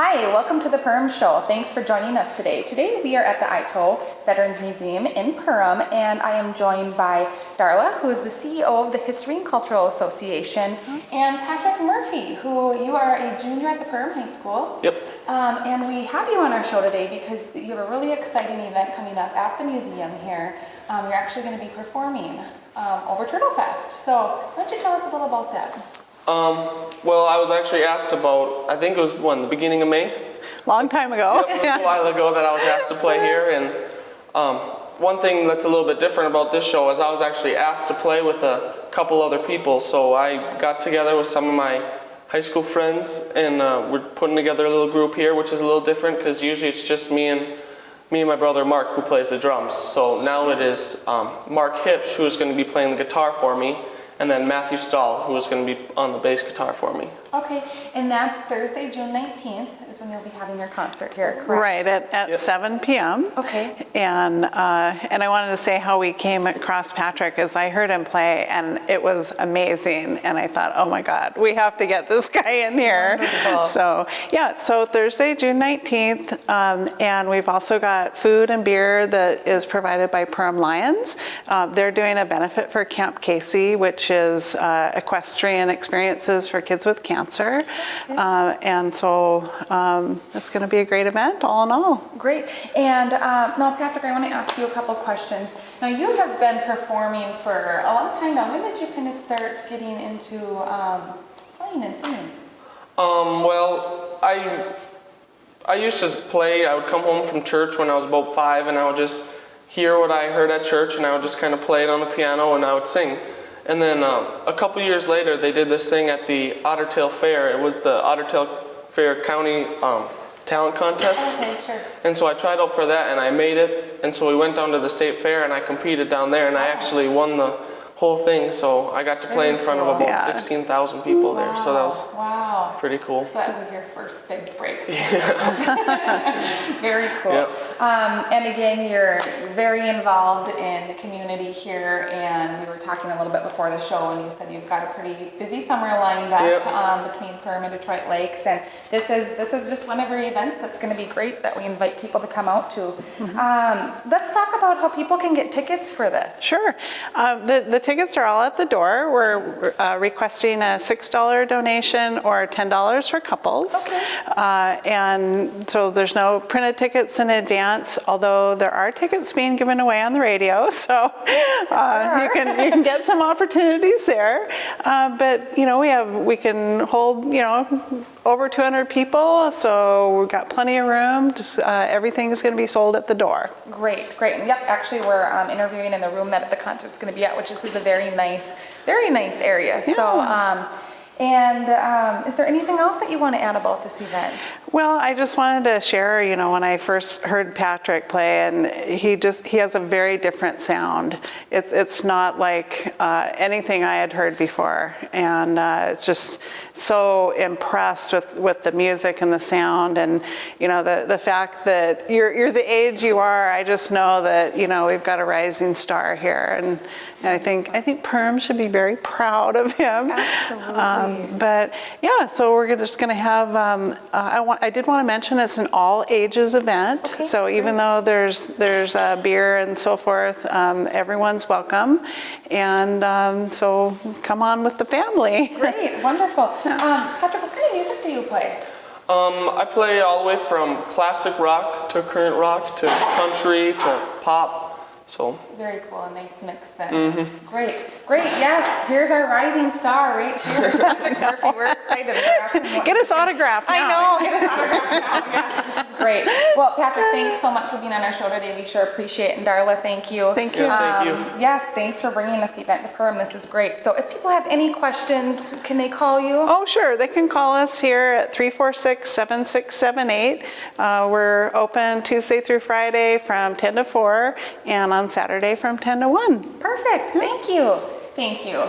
Hi, welcome to the Perham Show. Thanks for joining us today. Today we are at the ITOW Veterans Museum in Perham, and I am joined by Darla, who is the CEO of the History and Cultural Association, and Patrick Murphy, who you are a junior at the Perham High School. Yep. And we have you on our show today because you have a really exciting event coming up at the museum here. You're actually going to be performing over Turtle Fest. So why don't you tell us a little about that? Well, I was actually asked about, I think it was the beginning of May? Long time ago. Yep, it was a while ago that I was asked to play here, and one thing that's a little bit different about this show is I was actually asked to play with a couple other people, so I got together with some of my high school friends, and we're putting together a little group here, which is a little different because usually it's just me and my brother Mark who plays the drums. So now it is Mark Hipsch who is going to be playing the guitar for me, and then Matthew Stahl, who is going to be on the bass guitar for me. Okay, and that's Thursday, June 19th is when you'll be having your concert here, correct? Right, at 7 p.m. Okay. And I wanted to say how we came across Patrick is I heard him play, and it was amazing. And I thought, oh my God, we have to get this guy in here. Wonderful. So, yeah, so Thursday, June 19th, and we've also got food and beer that is provided by Perham Lions. They're doing a benefit for Camp Casey, which is equestrian experiences for kids with cancer. And so it's going to be a great event, all in all. Great. And now, Patrick, I want to ask you a couple questions. Now, you have been performing for a long time now. When did you kind of start getting into playing and singing? Well, I used to play. I would come home from church when I was about 5, and I would just hear what I heard at church, and I would just kind of play it on the piano, and I would sing. And then a couple years later, they did this thing at the Otter Tail Fair. It was the Otter Tail Fair County Talent Contest. Okay, sure. And so I tried out for that, and I made it. And so we went down to the state fair, and I competed down there, and I actually won the whole thing. So I got to play in front of about 16,000 people there. So that was pretty cool. So that was your first big break. Very cool. Yep. And again, you're very involved in the community here, and we were talking a little bit before the show, and you said you've got a pretty busy summer lined up between Perham and Detroit Lakes, and this is just one of your events that's going to be great that we invite people to come out to. Let's talk about how people can get tickets for this. Sure. The tickets are all at the door. We're requesting a $6 donation or $10 for couples. Okay. And so there's no printed tickets in advance, although there are tickets being given away on the radio, so you can get some opportunities there. But we can hold over 200 people, so we've got plenty of room. Just everything's going to be sold at the door. Great. And yep, actually we're interviewing in the room that the concert's going to be at, which is a very nice area. Yeah. So. Is there anything else that you want to add about this event? Well, I just wanted to share, when I first heard Patrick play, and he has a very different sound. It's not like anything I had heard before, and it's just so impressed with the music and the sound, and the fact that you're the age you are. I just know that we've got a rising star here, and I think Perham should be very proud of him. Absolutely. But yeah, so we're just going to have. I did want to mention it's an all ages event. Okay, so even though there's beer and so forth, everyone's welcome, and so come on with the family. Great, wonderful. Patrick, what kind of music do you play? I play all the way from classic rock to current rock to country to pop. So very cool, a nice mix then. Great. Yes, here's our rising star right here, Patrick Murphy. We're excited. Get us autographed now. I know, get us autographed now. Yeah, this is great. Well, Patrick, thanks so much for being on our show today. We sure appreciate it. And Darla, thank you. Thank you. Thank you. Yes, thanks for bringing this event to Perham. This is great. So if people have any questions, can they call you? Oh, sure. They can call us here at 346-7678. We're open Tuesday through Friday from 10 to 4 and on Saturday from 10 to 1. Perfect. Thank you. Thank you.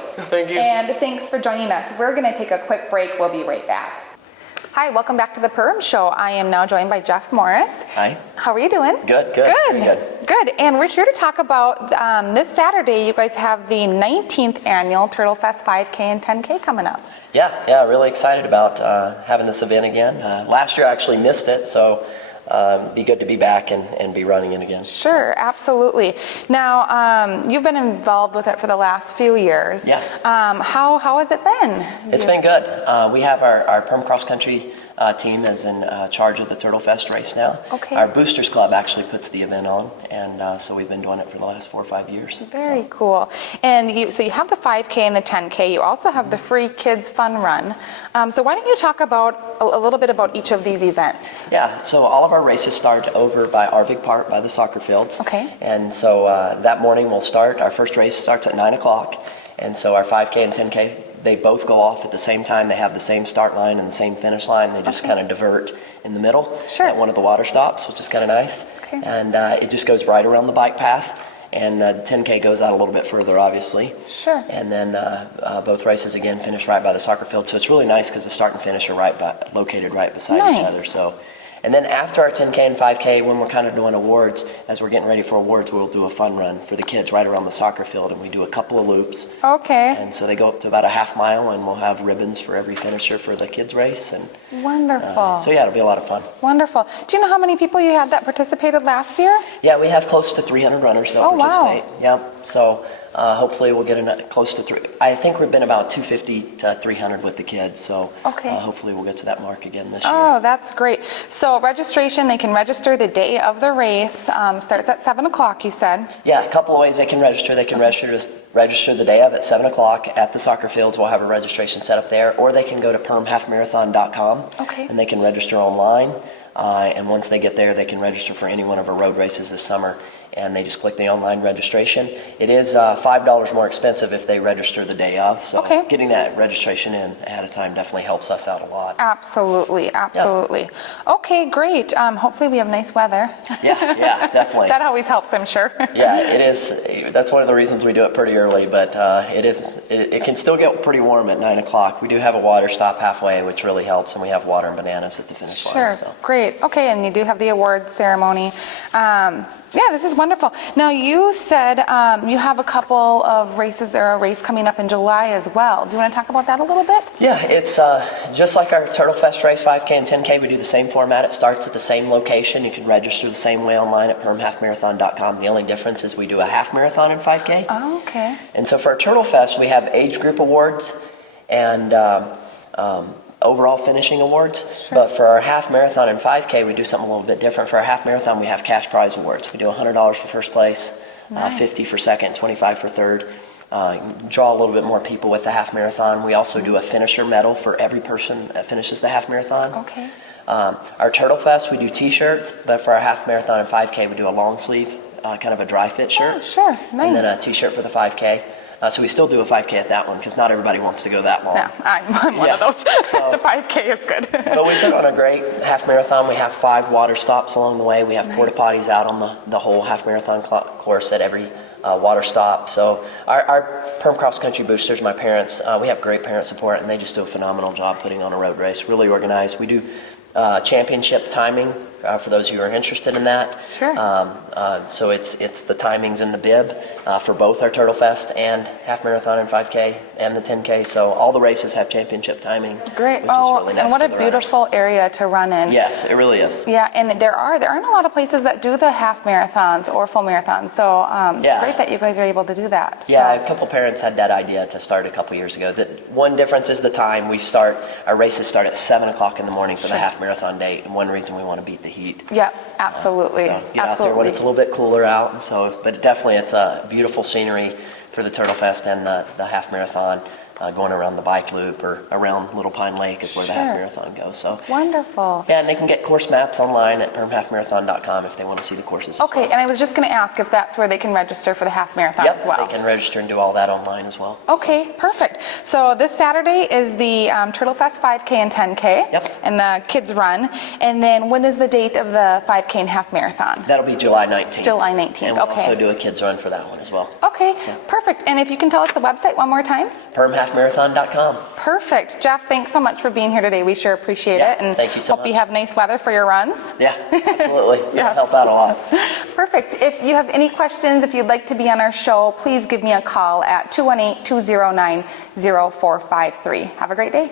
And thanks for joining us. We're going to take a quick break. We'll be right back. Hi, welcome back to the Perham Show. I am now joined by Jeff Morris. Hi. How are you doing? Good. Good. And we're here to talk about this Saturday. You guys have the 19th annual Turtle Fest 5K and 10K coming up. Yeah, really excited about having this event again. Last year I actually missed it, so be good to be back and be running it again. Sure, absolutely. Now, you've been involved with it for the last few years. Yes. How has it been? It's been good. We have our Perm Cross Country team is in charge of the Turtle Fest race now. Okay. Our Boosters Club actually puts the event on, and so we've been doing it for the last 4 or 5 years. Very cool. And you have the 5K and the 10K. You also have the free kids fun run. So why don't you talk about a little bit about each of these events? Yeah, so all of our races start over by Arvik Park by the soccer fields. Okay. And so that morning we'll start. Our first race starts at 9 o'clock. And so our 5K and 10K, they both go off at the same time. They have the same start line and the same finish line. They just kind of divert in the middle at one of the water stops, which is kind of nice. Okay. And it just goes right around the bike path. And the 10K goes out a little bit further, obviously. Sure. And then both races again finish right by the soccer field. So it's really nice because the start and finish are located right beside each other. So. And then after our 10K and 5K, when we're kind of doing awards, as we're getting ready for awards, we'll do a fun run for the kids right around the soccer field, and we do a couple of loops. Okay. And so they go up to about a half mile, and we'll have ribbons for every finisher for the kids race. And Wonderful. so yeah, it'll be a lot of fun. Wonderful. Do you know how many people you had that participated last year? Yeah, we have close to 300 runners that Oh, wow. participate. Yeah, so hopefully we'll get close to I think we've been about 250 to 300 with the kids. So Okay. hopefully we'll get to that mark again this year. Oh, that's great. So registration, they can register the day of the race. Starts at 7 o'clock, you said. Yeah, a couple of ways they can register. They can register the day of at 7 o'clock at the soccer fields. We'll have a registration set up there. Or they can go to permhalfmarathon.com Okay. and they can register online. And once they get there, they can register for any one of our road races this summer. And they just click the online registration. It is $5 more expensive if they register the day of. So Okay. getting that registration in ahead of time definitely helps us out a lot. Absolutely, absolutely. Okay, great. Hopefully we have nice weather. Yeah, definitely. That always helps, I'm sure. Yeah, it is. That's one of the reasons we do it pretty early, but it can still get pretty warm at 9 o'clock. We do have a water stop halfway, which really helps, and we have water and bananas at the finish line. Sure, So. great. Okay, and you do have the awards ceremony. Yeah, this is wonderful. Now, you said you have a couple of races or a race coming up in July as well. Do you want to talk about that a little bit? Yeah, it's just like our Turtle Fest race, 5K and 10K. We do the same format. It starts at the same location. You can register the same way online at permhalfmarathon.com. The only difference is we do a half marathon and 5K. Oh, okay. And so for our Turtle Fest, we have age group awards and overall finishing awards. Sure. But for our half marathon and 5K, we do something a little bit different. For our half marathon, we have cash prize awards. We do $100 for first place, Nice. 50 for second, 25 for third. Draw a little bit more people with the half marathon. We also do a finisher medal for every person that finishes the half marathon. Okay. Our Turtle Fest, we do t-shirts, but for our half marathon and 5K, we do a long sleeve, kind of a dry fit shirt. Oh, sure. Nice. And then a t-shirt for the 5K. So we still do a 5K at that one because not everybody wants to go that long. No, I'm one of Yeah. those. So- The 5K is good. But we put on a great half marathon. We have 5 water stops along the way. We have porta potties out on the whole half marathon course at every water stop. So our Perm Cross Country boosters, my parents, we have great parent support, and they just do a phenomenal job putting on a road race. Really organized. We do championship timing for those who are interested in that. Sure. So it's the timings in the bib for both our Turtle Fest and half marathon and 5K and the 10K. So all the races have championship timing. Great. Which is really nice and what for a the runners. beautiful area to run in. Yes, it really is. Yeah, and there aren't a lot of places that do the half marathons or full marathons. So Yeah. it's great that you guys are able to do that. Yeah, So- a couple parents had that idea to start a couple years ago. One difference is the time. Our races start at 7 o'clock in the morning for the half marathon date, and one reason we want to beat the heat. Yeah, absolutely. So get out there when it's a little bit cooler out. But definitely it's a beautiful scenery for the Turtle Fest and the half marathon. Going around the bike loop or around Little Pine Lake is where the half Sure. marathon goes. So Wonderful. yeah, and they can get course maps online at permhalfmarathon.com if they want to see the courses as Okay, well. and I was just going to ask if that's where they can register for the half marathon Yep, as well. they can register and do all that online as well. Okay, perfect. So this Saturday is the Turtle Fest 5K and 10K. Yep. And the kids run. And then when is the date of the 5K and half marathon? That'll be July 19th. July 19th, And we'll okay. also do a kids run for that one as well. Okay, perfect. And if you can tell us the website one more time? permhalfmarathon.com. perhamhalfmarathon.com. Perfect. Jeff, thanks so much for being here today. We sure appreciate Yeah, it. And thank you so hope you much. have nice weather for your runs. Yeah, absolutely. Yes. Help out a lot. Perfect. If you have any questions, if you'd like to be on our show, please give me a call at 218-209-0453. Have a great day.